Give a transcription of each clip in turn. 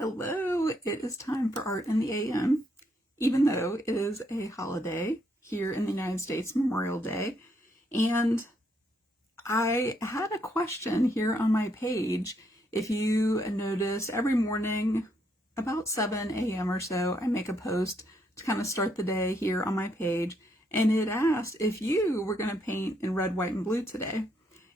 Hello, it is time for Art in the AM, even though it is a holiday here in the United States, Memorial Day. And I had a question here on my page. If you notice, every morning about 7 a.m. or so, I make a post to kind of start the day here on my page. And it asked if you were going to paint in red, white, and blue today.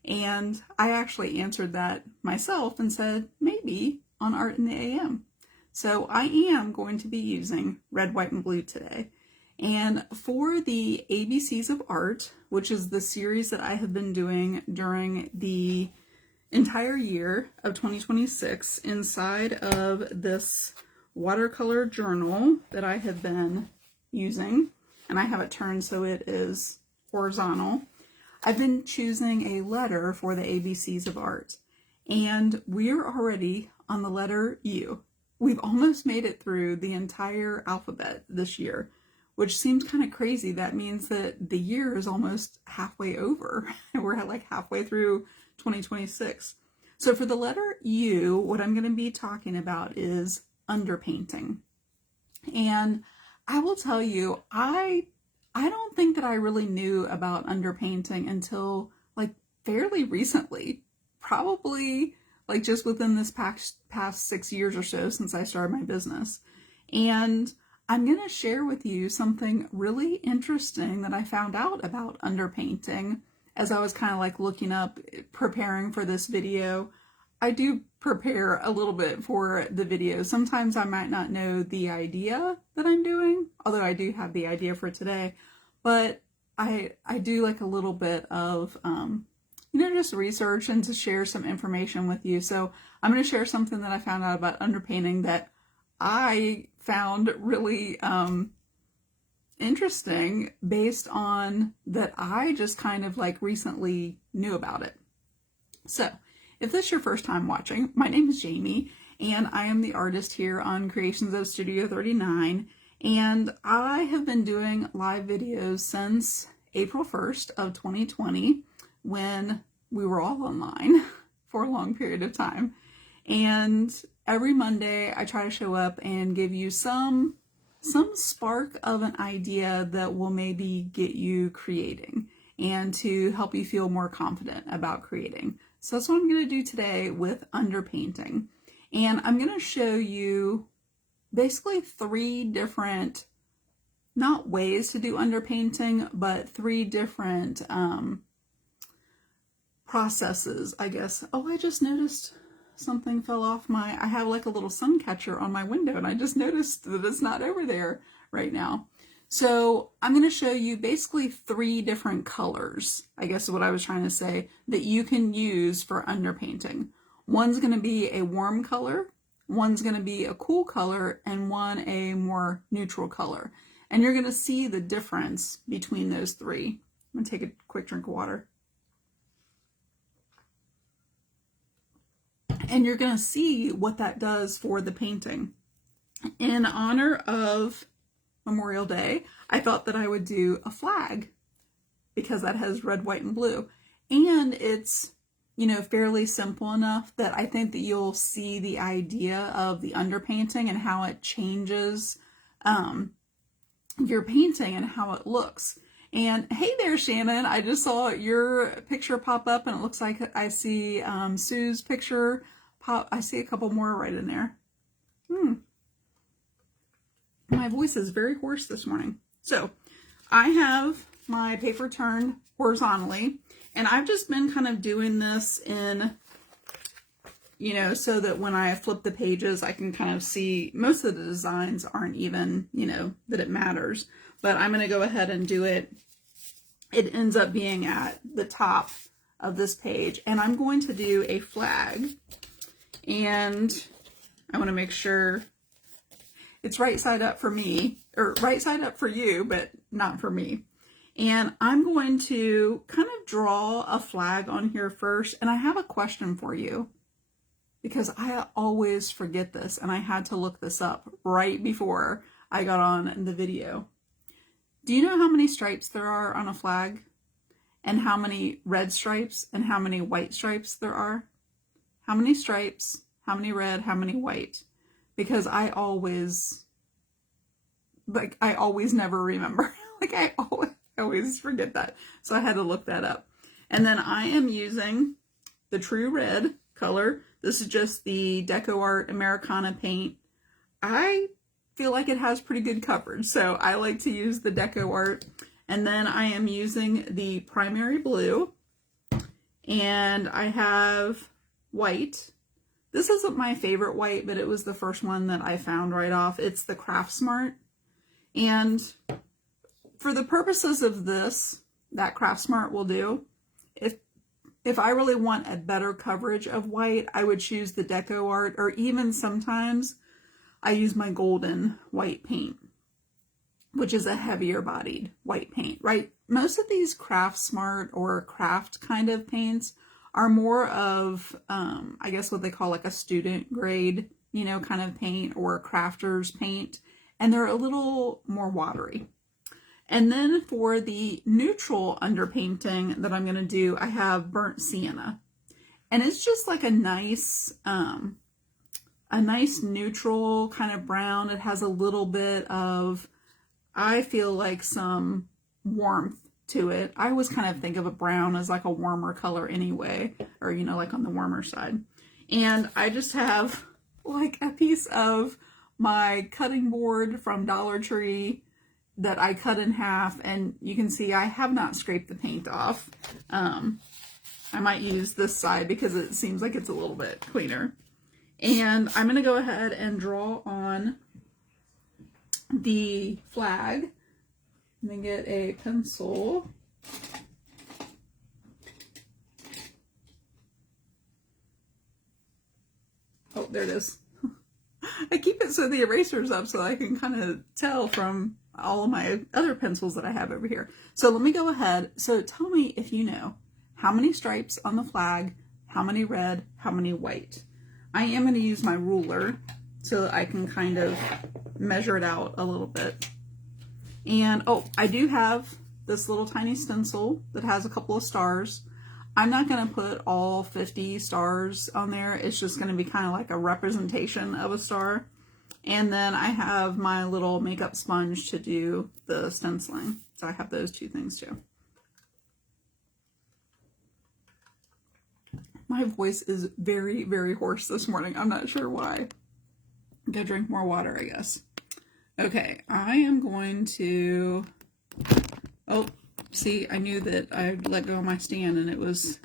And I actually answered that myself and said, maybe on Art in the AM. So I am going to be using red, white, and blue today. And for the ABCs of Art, which is the series that I have been doing during the entire year of 2026 inside of this watercolor journal that I have been using, and I have it turned so it is horizontal, I've been choosing a letter for the ABCs of Art. And we're already on the letter U. We've almost made it through the entire alphabet this year, which seems kind of crazy. That means that the year is almost halfway over. We're at like halfway through 2026. So for the letter U, what I'm going to be talking about is underpainting. And I will tell you, I don't think that I really knew about underpainting until like fairly recently. Probably like just within this past 6 years or so since I started my business. And I'm going to share with you something really interesting that I found out about underpainting as I was kind of like looking up, preparing for this video. I do prepare a little bit for the video. Sometimes I might not know the idea that I'm doing, although I do have the idea for today, but I do like a little bit of, just research and to share some information with you. So I'm going to share something that I found out about underpainting that I found really interesting based on that I just kind of like recently knew about it. So if this is your first time watching, my name is Jamie and I am the artist here on Creations of Studio 39. And I have been doing live videos since April 1st of 2020 when we were all online for a long period of time. And every Monday I try to show up and give you some spark of an idea that will maybe get you creating and to help you feel more confident about creating. So that's what I'm going to do today with underpainting. And I'm going to show you basically 3 different, not ways to do underpainting, but 3 different processes, I guess. Oh, I just noticed something fell off I have like a little sun catcher on my window and I just noticed that it's not over there right now. So I'm going to show you basically 3 different colors, I guess is what I was trying to say, that you can use for underpainting. One's going to be a warm color, one's going to be a cool color, and one a more neutral color. And you're going to see the difference between those 3. I'm going to take a quick drink of water. And you're going to see what that does for the painting. In honor of Memorial Day, I thought that I would do a flag because that has red, white, and blue. And it's, fairly simple enough that I think that you'll see the idea of the underpainting and how it changes your painting and how it looks. And hey there, Shannon, I just saw your picture pop up and it looks like I see Sue's picture pop. I see a couple more right in there. My voice is very hoarse this morning. So I have my paper turned horizontally and I've just been kind of doing this in, so that when I flip the pages, I can kind of see most of the designs aren't even, that it matters. But I'm going to go ahead and do it. It ends up being at the top of this page. And I'm going to do a flag. And I want to make sure it's right side up for me, or right side up for you, but not for me. And I'm going to kind of draw a flag on here first. And I have a question for you because I always forget this and I had to look this up right before I got on the video. Do you know how many stripes there are on a flag? And how many red stripes and how many white stripes there are? How many stripes? How many red? How many white? because I always never remember. Like I always forget that. So I had to look that up. And then I am using the True Red color. This is just the Deco Art Americana paint. I feel like it has pretty good coverage, so I like to use the Deco Art. And then I am using the Primary Blue, and I have white. This isn't my favorite white, but it was the first one that I found right off. It's the Craft Smart. And for the purposes of this, that Craft Smart will do. If I really want a better coverage of white, I would choose the Deco Art, or even sometimes I use my golden white paint, which is a heavier bodied white paint, right? Most of these Craft Smart or craft kind of paints are more of, I guess what they call like a student grade, you know, kind of paint, or a crafter's paint, and they're a little more watery. And then for the neutral underpainting that I'm going to do, I have Burnt Sienna. And it's just like a nice neutral kind of brown. It has a little bit of, I feel like, some warmth to it. I always kind of think of a brown as like a warmer color anyway, or, you know, like on the warmer side. And I just have like a piece of my cutting board from Dollar Tree that I cut in half, and you can see I have not scraped the paint off. I might use this side because it seems like it's a little bit cleaner. And I'm going to go ahead and draw on the flag. I'm going to get a pencil. Oh, there it is. I keep it so the eraser's up so I can kind of tell from all of my other pencils that I have over here. So let me go ahead. So tell me if you know how many stripes on the flag, how many red, how many white. I am going to use my ruler so that I can kind of measure it out a little bit. And oh, I do have this little tiny stencil that has a couple of stars. I'm not going to put all 50 stars on there. It's just going to be kind of like a representation of a star. And then I have my little makeup sponge to do the stenciling. So I have those two things too. My voice is very, very hoarse this morning. I'm not sure why. I gotta drink more water, I guess. Okay, I am going to... Oh, see, I knew that I let go of my stand and it was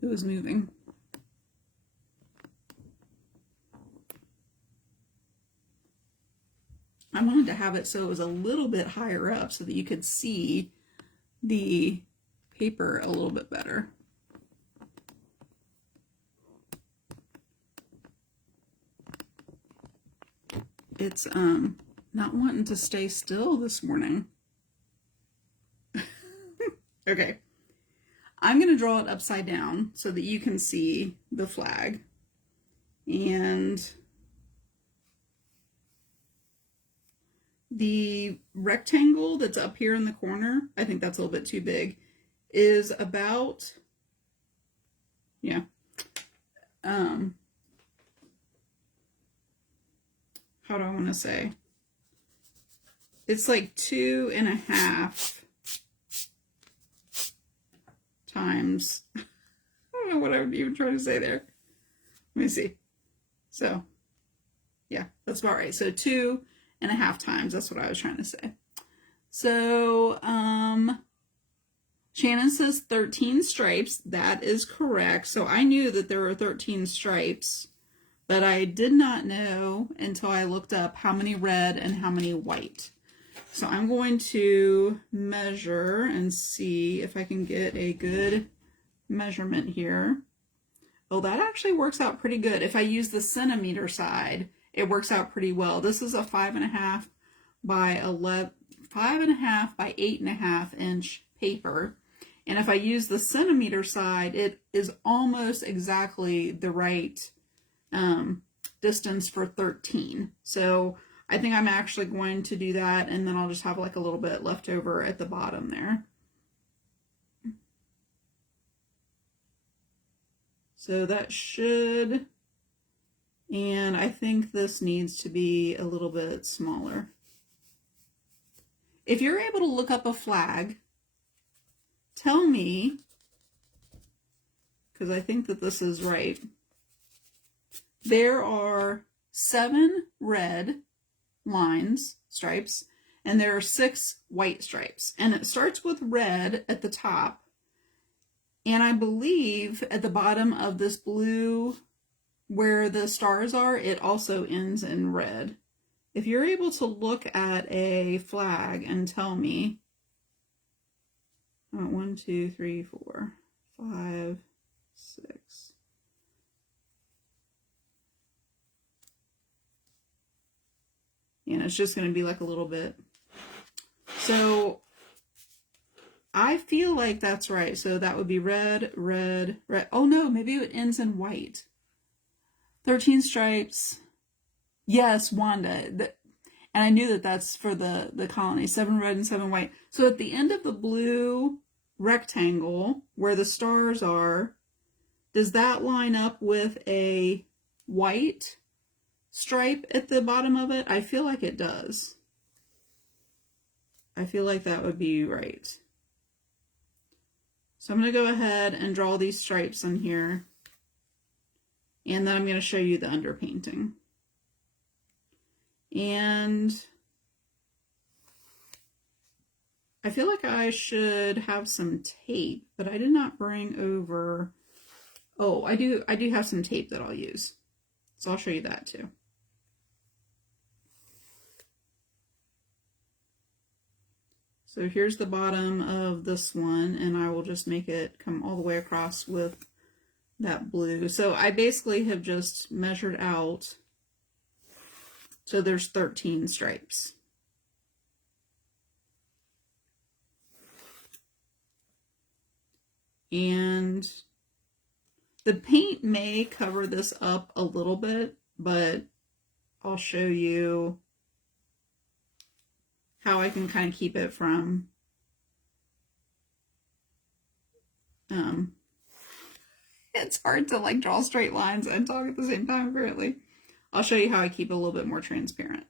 moving. I wanted to have it so it was a little bit higher up so that you could see the paper a little bit better. It's not wanting to stay still this morning. Okay. I'm going to draw it upside down so that you can see the flag. And the rectangle that's up here in the corner, I think that's a little bit too big, is about, yeah, how do I want to say? It's like 2.5 times, I don't know what I would even try to say there. Let me see. So, yeah, that's about right. So 2.5 times, that's what I was trying to say. So, Shannon says 13 stripes. That is correct. So I knew that there were 13 stripes, but I did not know until I looked up how many red and how many white. So I'm going to measure and see if I can get a good measurement here. Oh, that actually works out pretty good. If I use the centimeter side, it works out pretty well. This is a 5.5 by 8.5 inch paper. And if I use the centimeter side, it is almost exactly the right distance for 13. So I think I'm actually going to do that, and then I'll just have like a little bit left over at the bottom there. So that should And I think this needs to be a little bit smaller. If you're able to look up a flag, tell me, because I think that this is right. There are 7 red lines, stripes, and there are 6 white stripes. And it starts with red at the top. And I believe at the bottom of this blue, where the stars are, it also ends in red. If you're able to look at a flag and tell me, 1, 2, 3, 4, 5, 6. And it's just going to be like a little bit. So I feel like that's right. So that would be red, red, red. Oh no, maybe it ends in white. 13 stripes. Yes, Wanda. And I knew that that's for the colony. 7 red and 7 white. So at the end of the blue rectangle where the stars are, does that line up with a white stripe at the bottom of it? I feel like it does. I feel like that would be right. So I'm going to go ahead and draw these stripes in here. And then I'm going to show you the underpainting. And I feel like I should have some tape, but I did not bring over. Oh, I do have some tape that I'll use. So I'll show you that too. So here's the bottom of this one, and I will just make it come all the way across with that blue. So I basically have just measured out, so there's 13 stripes. And the paint may cover this up a little bit, but I'll show you how I can kind of keep it from it's hard to like draw straight lines and talk at the same time apparently. I'll show you how I keep it a little bit more transparent.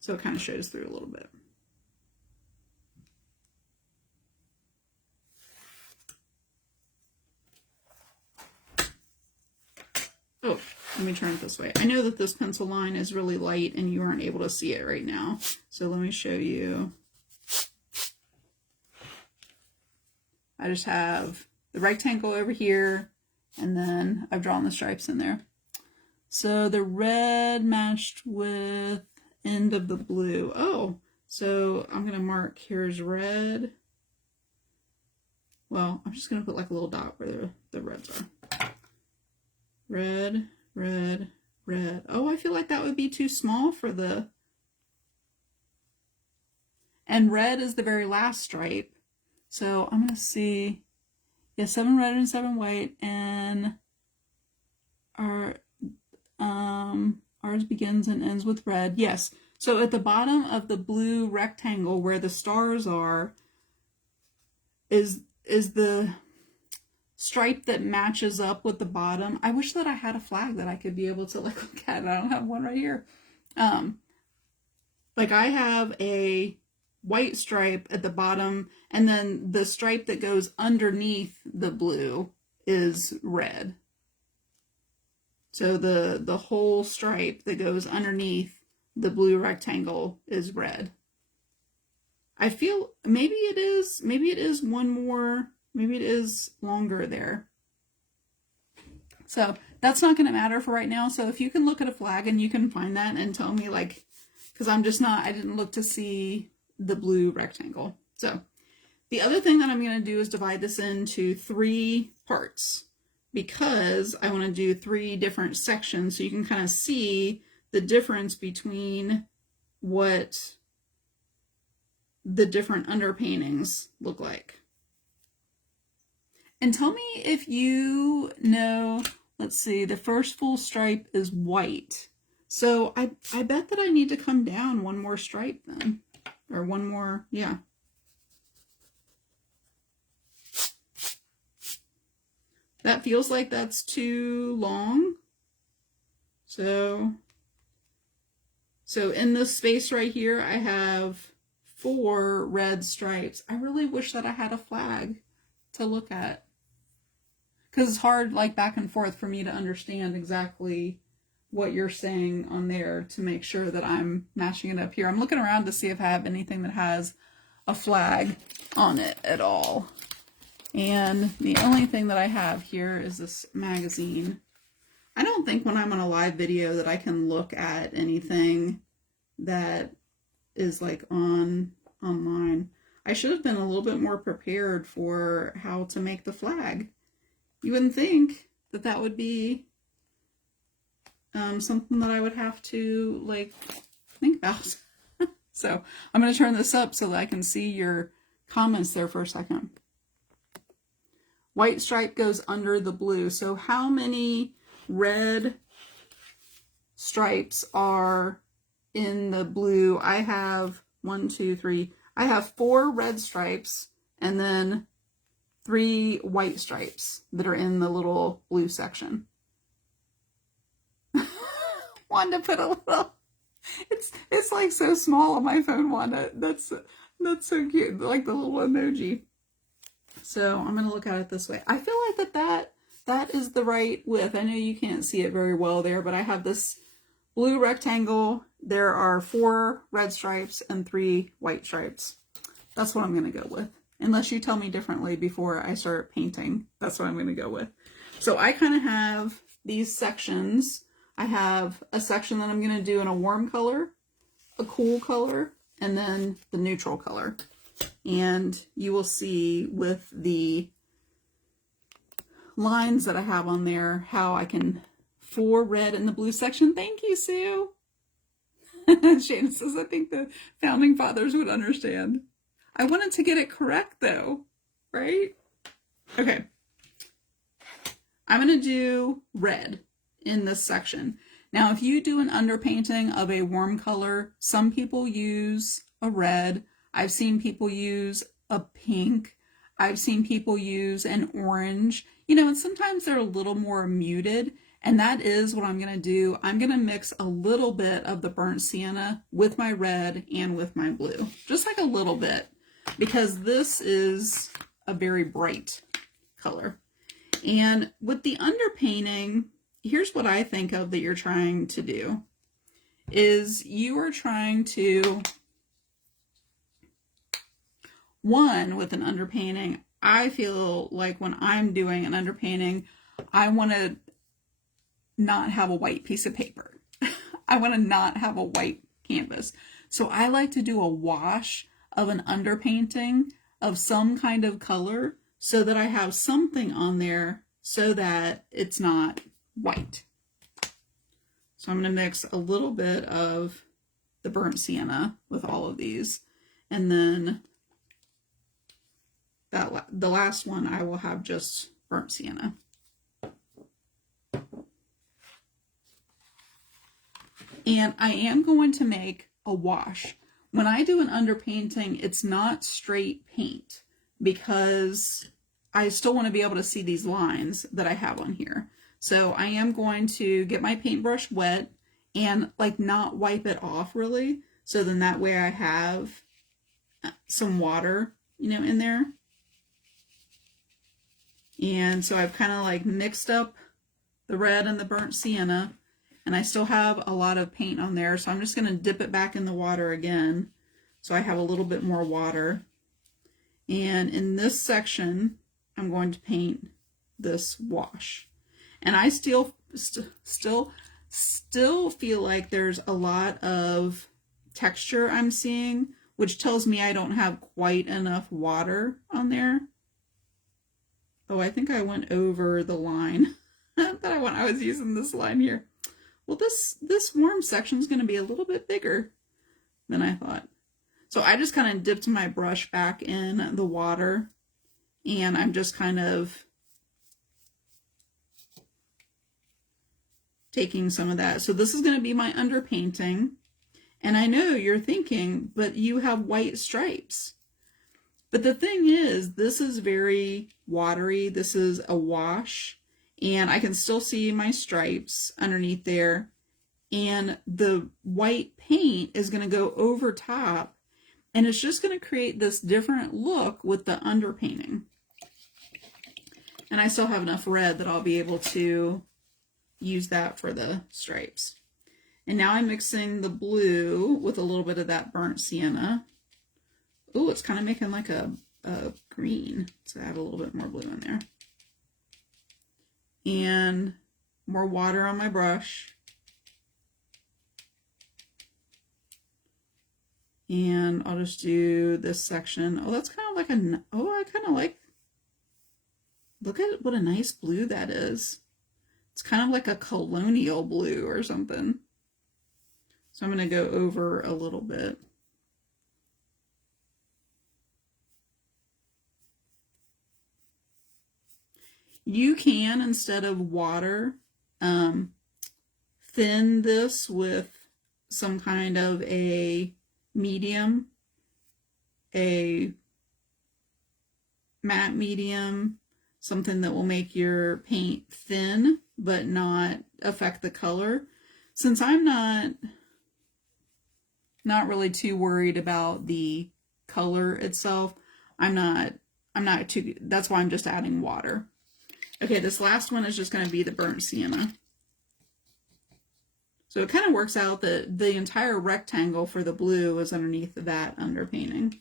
So it kind of shows through a little bit. Oh, let me turn it this way. I know that this pencil line is really light and you aren't able to see it right now. So let me show you. I just have the rectangle over here, and then I've drawn the stripes in there. So the red matched with end of the blue. Oh, so I'm going to mark here's red. Well, I'm just going to put like a little dot where the reds are. Red, red, red. Oh, I feel like that would be too small for the... And red is the very last stripe. So I'm going to see... Yeah, 7 red and 7 white, and ours begins and ends with red. Yes. So at the bottom of the blue rectangle where the stars are is the stripe that matches up with the bottom. I wish that I had a flag that I could be able to like look at. I don't have one right here. Like I have a white stripe at the bottom, and then the stripe that goes underneath the blue is red. So the whole stripe that goes underneath the blue rectangle is red. I feel maybe it is one more, maybe it is longer there. So that's not going to matter for right now. So if you can look at a flag and you can find that and tell me, like, because I didn't look to see the blue rectangle. So the other thing that I'm going to do is divide this into 3 parts, because I want to do 3 different sections so you can kind of see the difference between what the different underpaintings look like. And tell me if you know, let's see, the first full stripe is white. So I bet that I need to come down one more stripe then. Or one more, yeah. That feels like that's too long. So in this space right here, I have 4 red stripes. I really wish that I had a flag to look at, because it's hard, like, back and forth for me to understand exactly what you're saying on there to make sure that I'm matching it up here. I'm looking around to see if I have anything that has a flag on it at all. And the only thing that I have here is this magazine. I don't think when I'm on a live video that I can look at anything that is like online. I should have been a little bit more prepared for how to make the flag. You wouldn't think that that would be something that I would have to, like, think about. So I'm going to turn this up so that I can see your comments there for a second. White stripe goes under the blue. So how many red stripes are in the blue? I have 1, 2, 3. I have 4 red stripes and then 3 white stripes that are in the little blue section. Wanda put a little, it's like so small on my phone, Wanda. That's so cute, like the little emoji. So I'm going to look at it this way. I feel like that is the right width. I know you can't see it very well there, but I have this blue rectangle. There are 4 red stripes and 3 white stripes. That's what I'm going to go with. Unless you tell me differently before I start painting. That's what I'm going to go with. So I kind of have these sections. I have a section that I'm going to do in a warm color, a cool color, and then the neutral color. And you will see with the lines that I have on there how I can 4 red in the blue section. Thank you, Sue. Shana says, I think the founding fathers would understand. I wanted to get it correct though, right? Okay. I'm going to do red in this section. Now, if you do an underpainting of a warm color, some people use a red. I've seen people use a pink. I've seen people use an orange. You know, and sometimes they're a little more muted. And that is what I'm going to do. I'm going to mix a little bit of the burnt sienna with my red and with my blue. Just like a little bit. Because this is a very bright color. And with the underpainting, here's what I think of that you're trying to do. Is you are trying to, one, with an underpainting, I feel like when I'm doing an underpainting, I want to not have a white piece of paper. I want to not have a white canvas. So I like to do a wash of an underpainting of some kind of color so that I have something on there so that it's not white. So I'm going to mix a little bit of the burnt sienna with all of these. And then the last one I will have just burnt sienna. And I am going to make a wash. When I do an underpainting, it's not straight paint because I still want to be able to see these lines that I have on here. So I am going to get my paintbrush wet and like not wipe it off really. So then that way I have some water, you know, in there. And so I've kind of like mixed up the red and the burnt sienna. And I still have a lot of paint on there, so I'm just going to dip it back in the water again. So I have a little bit more water. And in this section, I'm going to paint this wash. And I still feel like there's a lot of texture I'm seeing, which tells me I don't have quite enough water on there. Oh, I think I went over the line that I was using this line here. Well, this warm section is going to be a little bit bigger than I thought. So I just kind of dipped my brush back in the water and I'm just kind of taking some of that. So this is going to be my underpainting. And I know you're thinking, but you have white stripes. But the thing is, this is very watery. This is a wash. And I can still see my stripes underneath there. and the white paint is going to go over top, and it's just going to create this different look with the underpainting. And I still have enough red that I'll be able to use that for the stripes. And now I'm mixing the blue with a little bit of that burnt sienna. Ooh, it's kind of making like a green. So add a little bit more blue in there. And more water on my brush. And I'll just do this section. Oh, that's kind of like a, oh, I kind of like, look at what a nice blue that is. It's kind of like a colonial blue or something. So I'm going to go over a little bit. You can, instead of water, thin this with some kind of a medium, a matte medium, something that will make your paint thin but not affect the color. Since I'm not really too worried about the color itself, I'm not too, that's why I'm just adding water. Okay, this last one is just going to be the burnt sienna. So it kind of works out that the entire rectangle for the blue is underneath that underpainting.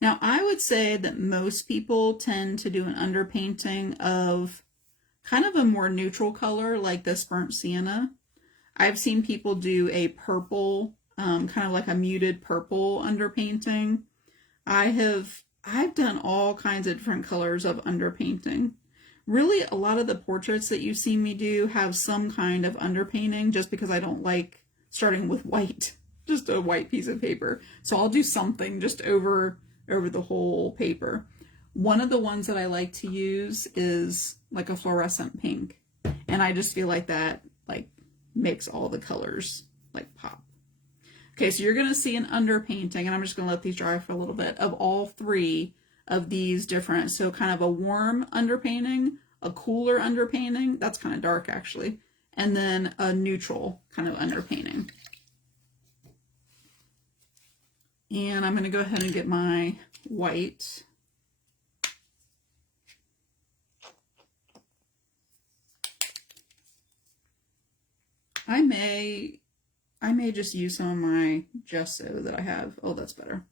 Now, I would say that most people tend to do an underpainting of kind of a more neutral color like this burnt sienna. I've seen people do a purple, kind of like a muted purple underpainting. I've done all kinds of different colors of underpainting. Really, a lot of the portraits that you've seen me do have some kind of underpainting just because I don't like starting with white, just a white piece of paper. So I'll do something just over the whole paper. One of the ones that I like to use is like a fluorescent pink. And I just feel like that like makes all the colors like pop. Okay, so you're going to see an underpainting, and I'm just going to let these dry for a little bit, of all three of these different. So kind of a warm underpainting, a cooler underpainting, that's kind of dark actually, and then a neutral kind of underpainting. And I'm going to go ahead and get my white. I may just use some of my gesso that I have. Oh, that's better.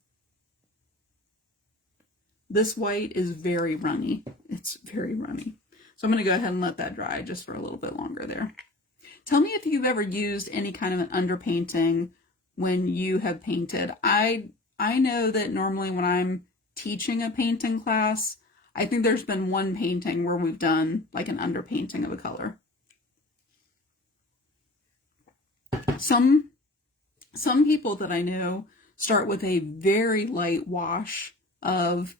This white is very runny. It's very runny. So I'm going to go ahead and let that dry just for a little bit longer there. Tell me if you've ever used any kind of an underpainting when you have painted. I know that normally when I'm teaching a painting class, I think there's been one painting where we've done like an underpainting of a color. Some people that I know start with a very light wash of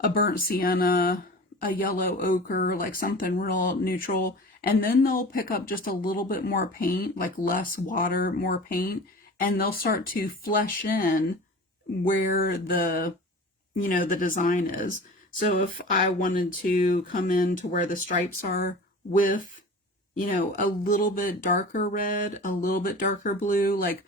a burnt sienna, a yellow ochre, like something real neutral, and then they'll pick up just a little bit more paint, like less water, more paint, and they'll start to flesh in where the design is. So if I wanted to come in to where the stripes are with a little bit darker red, a little bit darker blue, like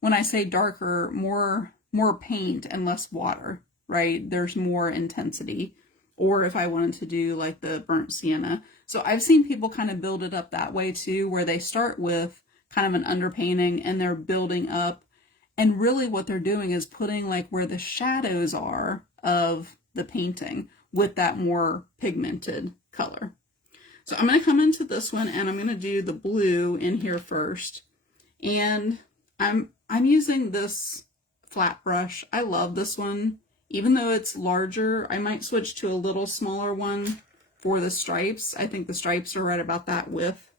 when I say darker, more paint and less water, right? There's more intensity. Or if I wanted to do like the burnt sienna. So I've seen people kind of build it up that way too, where they start with kind of an underpainting and they're building up. And really what they're doing is putting like where the shadows are of the painting with that more pigmented color. So I'm going to come into this one and I'm going to do the blue in here first. And I'm using this flat brush. I love this one. Even though it's larger, I might switch to a little smaller one for the stripes. I think the stripes are right about that width.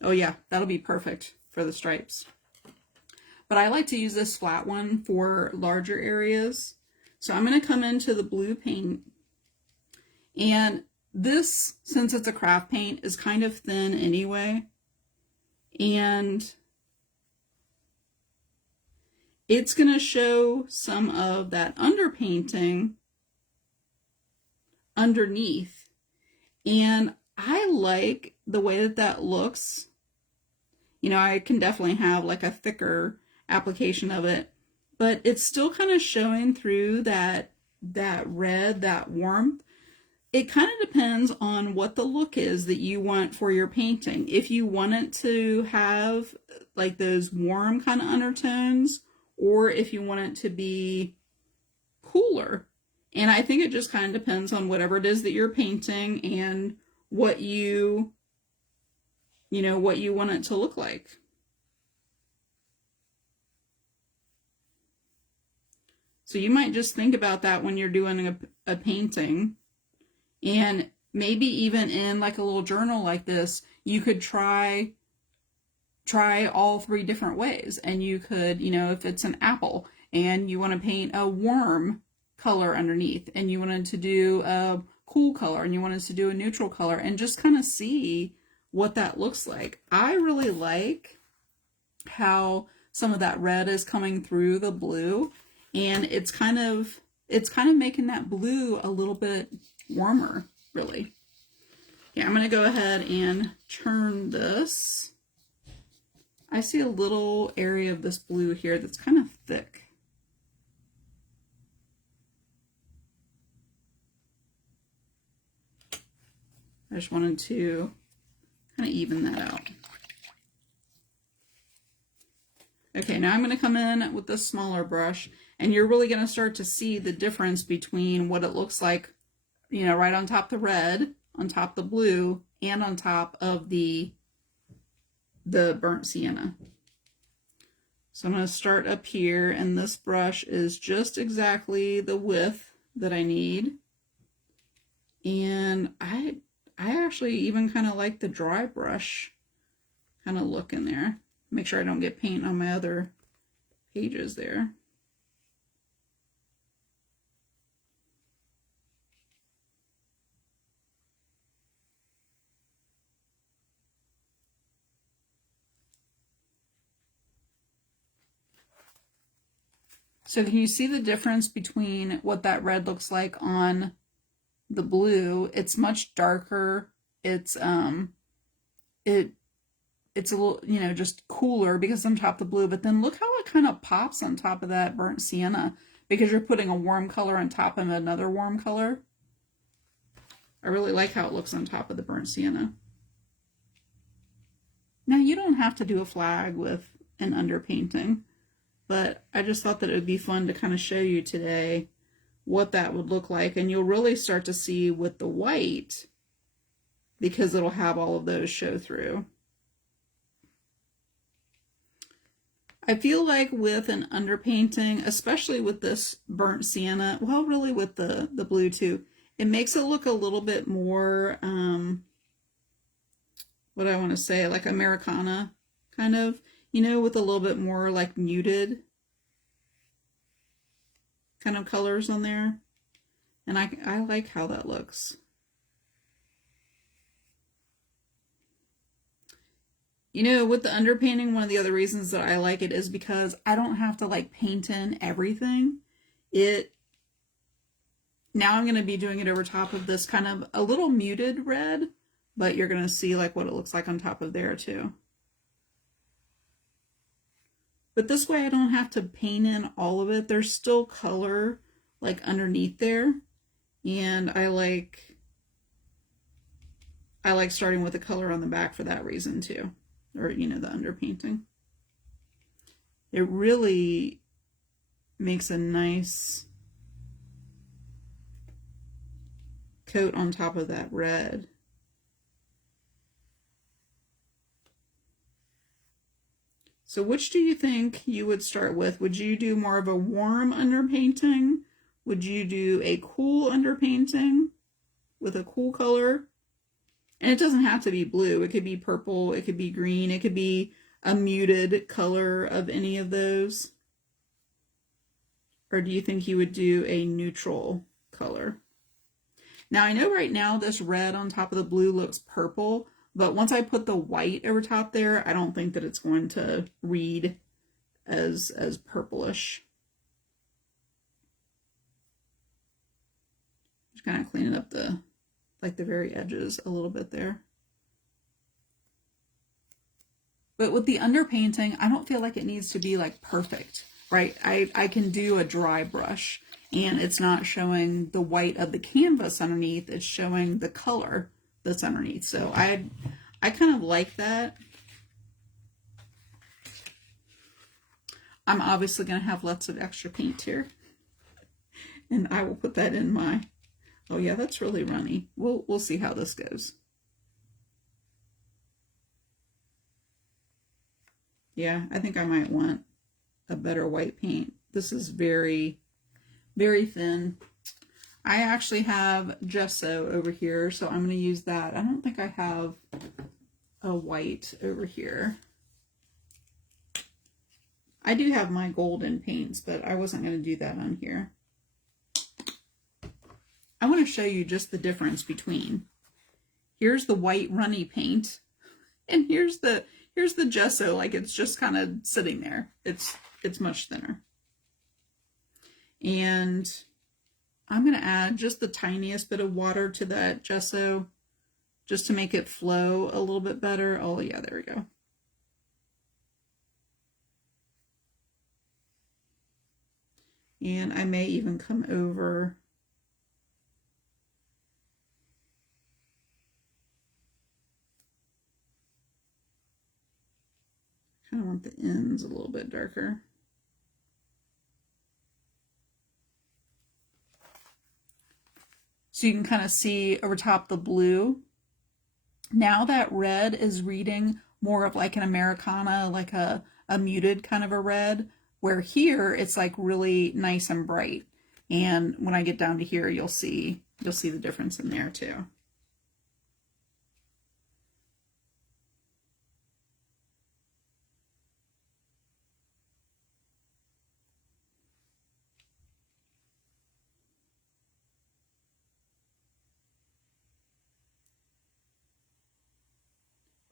Oh yeah, that'll be perfect for the stripes. But I like to use this flat one for larger areas. So I'm going to come into the blue paint. And this, since it's a craft paint, is kind of thin anyway. And it's going to show some of that underpainting underneath. And I like the way that that looks. You know, I can definitely have like a thicker application of it, but it's still kind of showing through that red, that warmth. It kind of depends on what the look is that you want for your painting. If you want it to have like those warm kind of undertones, or if you want it to be cooler. And I think it just kind of depends on whatever it is that you're painting and what what you want it to look like. So you might just think about that when you're doing a painting. And maybe even in like a little journal like this, you could try all three different ways. And you could, if it's an apple and you want to paint a warm color underneath, and you wanted to do a cool color, and you wanted to do a neutral color, and just kind of see what that looks like. I really like how some of that red is coming through the blue, and it's kind of making that blue a little bit warmer, really. Yeah, I'm going to go ahead and turn this. I see a little area of this blue here that's kind of thick. I just wanted to kind of even that out. Okay, now I'm going to come in with this smaller brush, and you're really going to start to see the difference between what it looks like, right on top the red, on top the blue, and on top of the burnt sienna. So I'm going to start up here, and this brush is just exactly the width that I need. And I actually even kind of like the dry brush kind of look in there. Make sure I don't get paint on my other pages there. So can you see the difference between what that red looks like on the blue? It's much darker. It's it's a little, just cooler because it's on top of the blue, but then look how it kind of pops on top of that burnt sienna because you're putting a warm color on top of another warm color. I really like how it looks on top of the burnt sienna. Now, you don't have to do a flag with an underpainting, but I just thought that it would be fun to kind of show you today what that would look like, and you'll really start to see with the white because it'll have all of those show through. I feel like with an underpainting, especially with this burnt sienna, well, really with the blue too, it makes it look a little bit more, what I want to say, like Americana, kind of, with a little bit more like muted kind of colors on there. And I like how that looks. With the underpainting, one of the other reasons that I like it is because I don't have to like paint in everything. Now I'm going to be doing it over top of this kind of a little muted red, but you're going to see like what it looks like on top of there too. But this way I don't have to paint in all of it. There's still color like underneath there. And I like starting with the color on the back for that reason too. Or, the underpainting. It really makes a nice coat on top of that red. So which do you think you would start with? Would you do more of a warm underpainting? Would you do a cool underpainting with a cool color? And it doesn't have to be blue. It could be purple. It could be green. It could be a muted color of any of those. Or do you think you would do a neutral color? Now, I know right now this red on top of the blue looks purple, but once I put the white over top there, I don't think that it's going to read as purplish. Just kind of cleaning up the like the very edges a little bit there. But with the underpainting, I don't feel like it needs to be like perfect, right? I can do a dry brush and it's not showing the white of the canvas underneath, it's showing the color that's underneath. So I kind of like that. I'm obviously going to have lots of extra paint here. And I will put that in my, oh yeah, that's really runny. We'll see how this goes. Yeah, I think I might want a better white paint. This is very, very thin. I actually have gesso over here, so I'm going to use that. I don't think I have a white over here. I do have my golden paints, but I wasn't going to do that on here. I want to show you just the difference between. Here's the white runny paint, and here's the gesso, like it's just kind of sitting there. It's much thinner. And I'm going to add just the tiniest bit of water to that gesso just to make it flow a little bit better. Oh yeah, there we go. And I may even come over. I kind of want the ends a little bit darker. So you can kind of see over top the blue. Now that red is reading more of like an Americana, like a muted kind of a red, where here it's like really nice and bright. And when I get down to here, you'll see the difference in there too.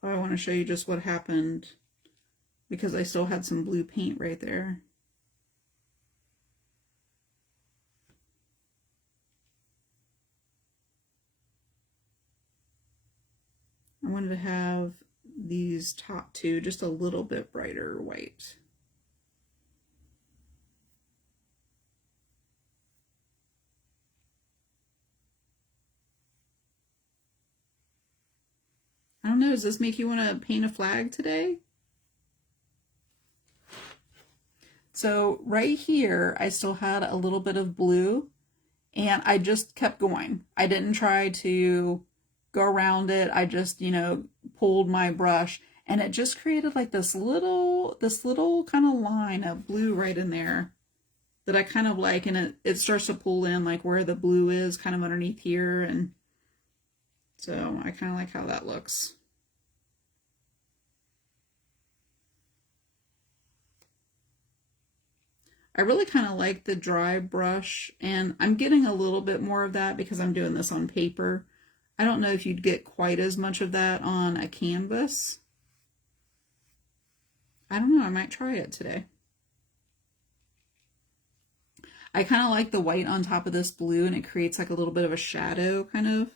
I want to show you just what happened because I still had some blue paint right there. I wanted to have these top two just a little bit brighter white. I don't know, does this make you want to paint a flag today? So right here, I still had a little bit of blue and I just kept going. I didn't try to go around it. I just, pulled my brush and it just created like this little kind of line of blue right in there that I kind of like, and it starts to pull in like where the blue is kind of underneath here. And so I kind of like how that looks. I really kind of like the dry brush, and I'm getting a little bit more of that because I'm doing this on paper. I don't know if you'd get quite as much of that on a canvas. I don't know, I might try it today. I kind of like the white on top of this blue, and it creates like a little bit of a shadow kind of.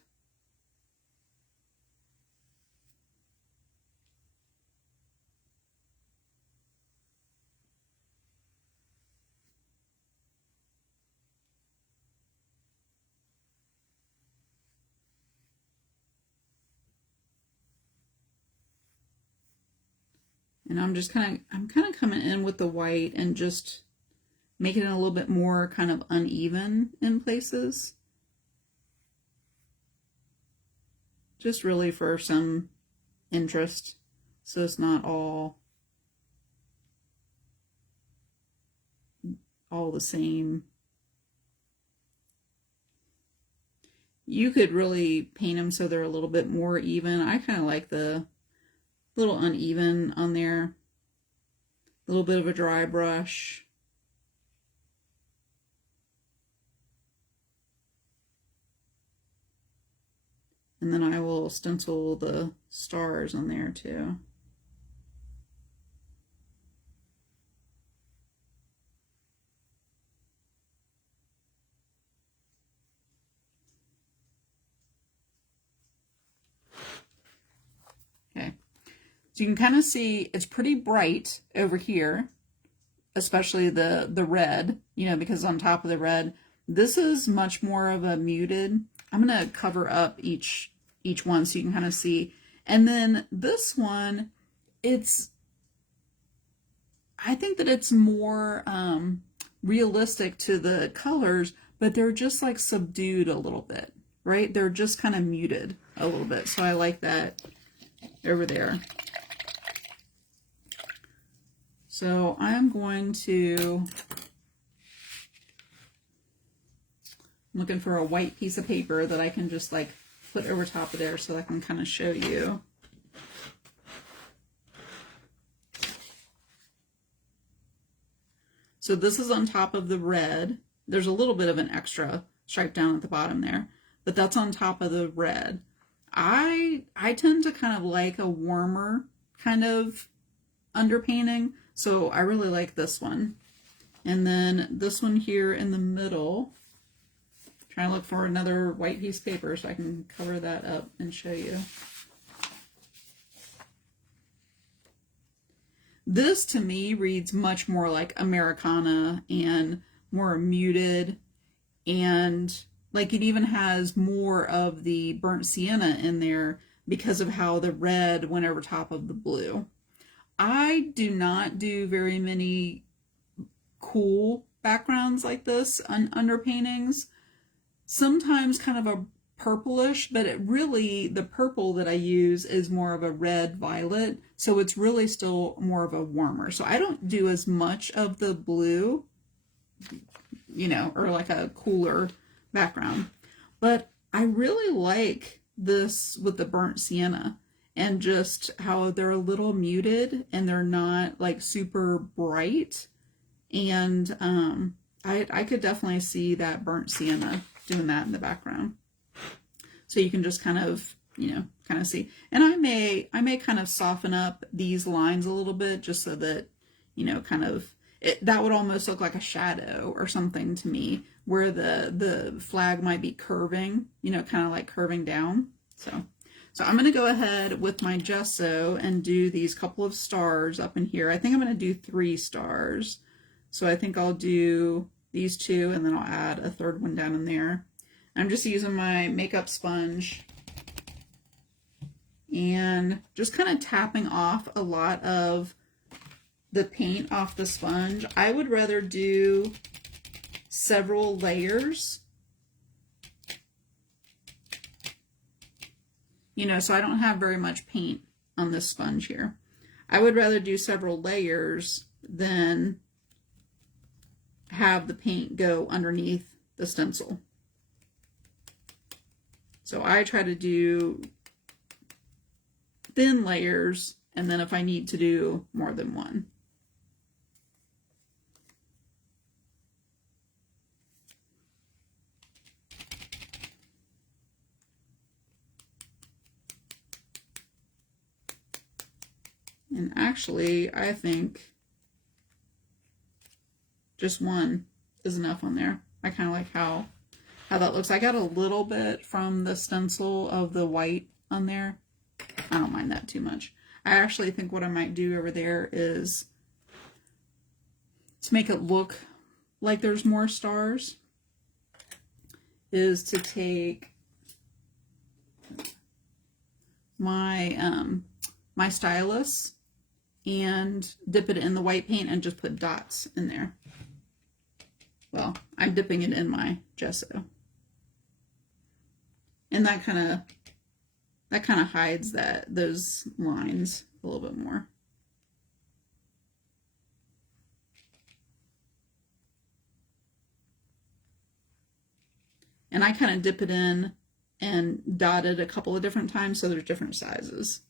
And I'm kind of coming in with the white and just making it a little bit more kind of uneven in places. Just really for some interest, so it's not all the same. You could really paint them so they're a little bit more even. I kind of like the little uneven on there. A little bit of a dry brush. And then I will stencil the stars on there too. So you can kind of see it's pretty bright over here, especially the red, you know, because on top of the red, this is much more of a muted. I'm going to cover up each one so you can kind of see. And then this one, I think that it's more realistic to the colors, but they're just like subdued a little bit, right? They're just kind of muted a little bit. So I like that over there. So I'm going to, I'm looking for a white piece of paper that I can just like put over top of there so I can kind of show you. So this is on top of the red. There's a little bit of an extra stripe down at the bottom there, but that's on top of the red. I tend to kind of like a warmer kind of underpainting, so I really like this one. And then this one here in the middle, trying to look for another white piece of paper so I can cover that up and show you. This to me reads much more like Americana and more muted, and like it even has more of the burnt sienna in there because of how the red went over top of the blue. I do not do very many cool backgrounds like this on underpaintings. Sometimes kind of a purplish, but it really, the purple that I use is more of a red violet, so it's really still more of a warmer. So I don't do as much of the blue, you know, or like a cooler background. But I really like this with the burnt sienna and just how they're a little muted and they're not like super bright. And I could definitely see that burnt sienna doing that in the background. So you can just kind of, you know, kind of see. And I may kind of soften up these lines a little bit just so that, you know, kind of, that would almost look like a shadow or something to me, where the flag might be curving, you know, kind of like curving down. So I'm going to go ahead with my gesso and do these couple of stars up in here. I think I'm going to do 3 stars. So I think I'll do these 2 and then I'll add a 3rd one down in there. I'm just using my makeup sponge and just kind of tapping off a lot of the paint off the sponge. I would rather do several layers, you know, so I don't have very much paint on this sponge here. I would rather do several layers than have the paint go underneath the stencil. So I try to do thin layers, and then if I need to do more than one. And actually, I think just one is enough on there. I kind of like how that looks. I got a little bit from the stencil of the white on there. I don't mind that too much. I actually think what I might do over there is to make it look like there's more stars, is to take my my stylus and dip it in the white paint and just put dots in there. Well, I'm dipping it in my gesso. And that kind of hides those lines a little bit more. And I kind of dip it in and dot it a couple of different times so there's different sizes.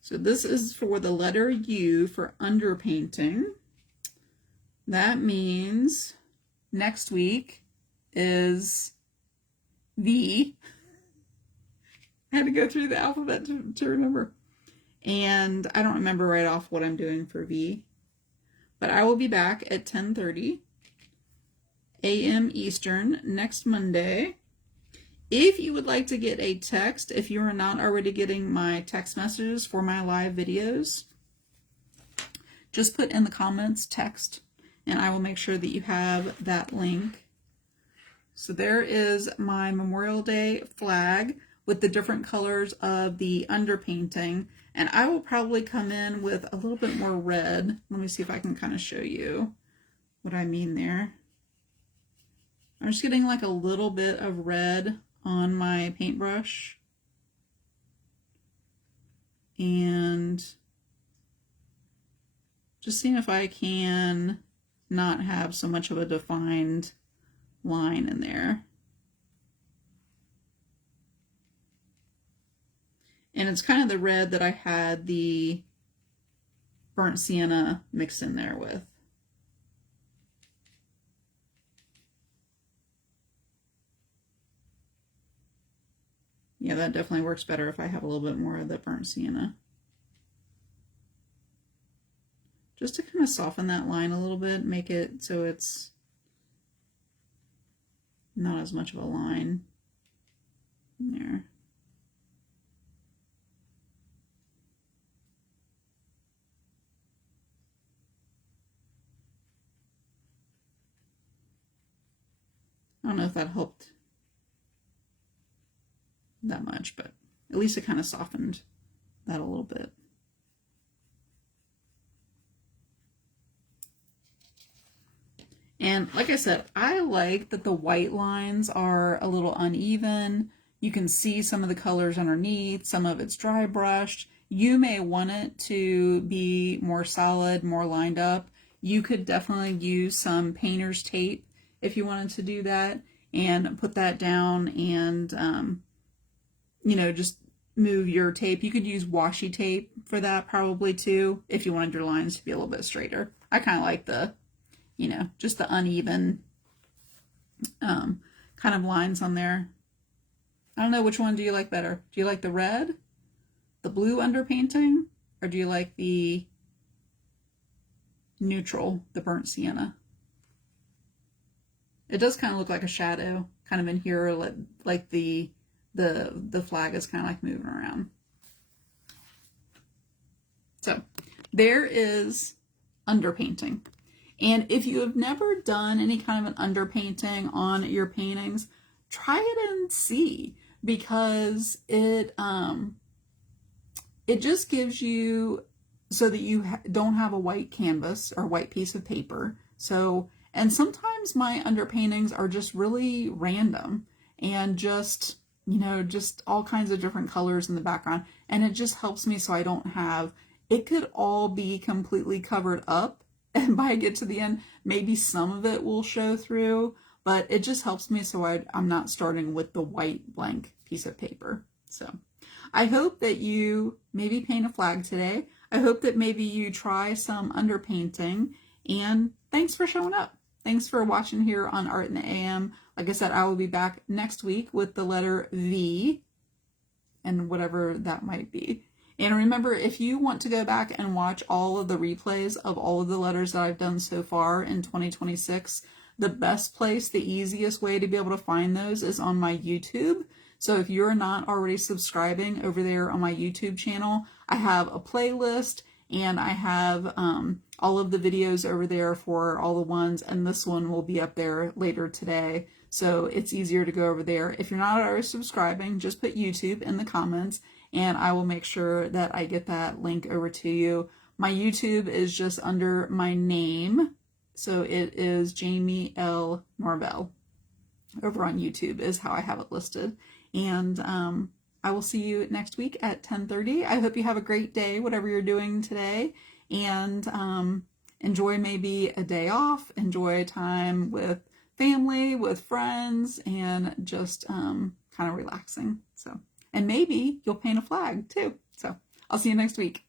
So this is for the letter U for underpainting. That means next week is V. I had to go through the alphabet to remember. And I don't remember right off what I'm doing for V. But I will be back at 10:30 a.m. Eastern next Monday. If you would like to get a text, if you are not already getting my text messages for my live videos, just put in the comments text, and I will make sure that you have that link. So there is my Memorial Day flag with the different colors of the underpainting. And I will probably come in with a little bit more red. Let me see if I can kind of show you what I mean there. I'm just getting like a little bit of red on my paintbrush. And just seeing if I can not have so much of a defined line in there. And it's kind of the red that I had the burnt sienna mixed in there with. Yeah, that definitely works better if I have a little bit more of the burnt sienna. Just to kind of soften that line a little bit, make it so it's not as much of a line in there. I don't know if that helped that much, but at least it kind of softened that a little bit. And like I said, I like that the white lines are a little uneven. You can see some of the colors underneath, some of it's dry brushed. You may want it to be more solid, more lined up. You could definitely use some painter's tape if you wanted to do that, and put that down and, you know, just move your tape. You could use washi tape for that probably too, if you wanted your lines to be a little bit straighter. I kind of like the, you know, just the uneven kind of lines on there. I don't know, which one do you like better? Do you like the red, the blue underpainting, or do you like the neutral, the burnt sienna? It does kind of look like a shadow kind of in here, like the flag is kind of like moving around. So there is underpainting. And if you have never done any kind of an underpainting on your paintings, try it and see, because it just gives you, so that you don't have a white canvas or white piece of paper. So, and sometimes my underpaintings are just really random and just, you know, just all kinds of different colors in the background. And it just helps me so I don't have, it could all be completely covered up. And by I get to the end, maybe some of it will show through, but it just helps me so I'm not starting with the white blank piece of paper. So I hope that you maybe paint a flag today. I hope that maybe you try some underpainting, and thanks for showing up. Thanks for watching here on Art in the AM. Like I said, I will be back next week with the letter V and whatever that might be. And remember, if you want to go back and watch all of the replays of all of the letters that I've done so far in 2026, the best place, the easiest way to be able to find those is on my YouTube. So if you're not already subscribing over there on my YouTube channel, I have a playlist, and I have all of the videos over there for all the ones, and this one will be up there later today. So it's easier to go over there. If you're not already subscribing, just put YouTube in the comments, and I will make sure that I get that link over to you. My YouTube is just under my name. So it is Jamie L. Norvell. Over on YouTube is how I have it listed. And I will see you next week at 10:30. I hope you have a great day, whatever you're doing today. And enjoy maybe a day off. Enjoy time with family, with friends, and just kind of relaxing. So, and maybe you'll paint a flag too. So I'll see you next week.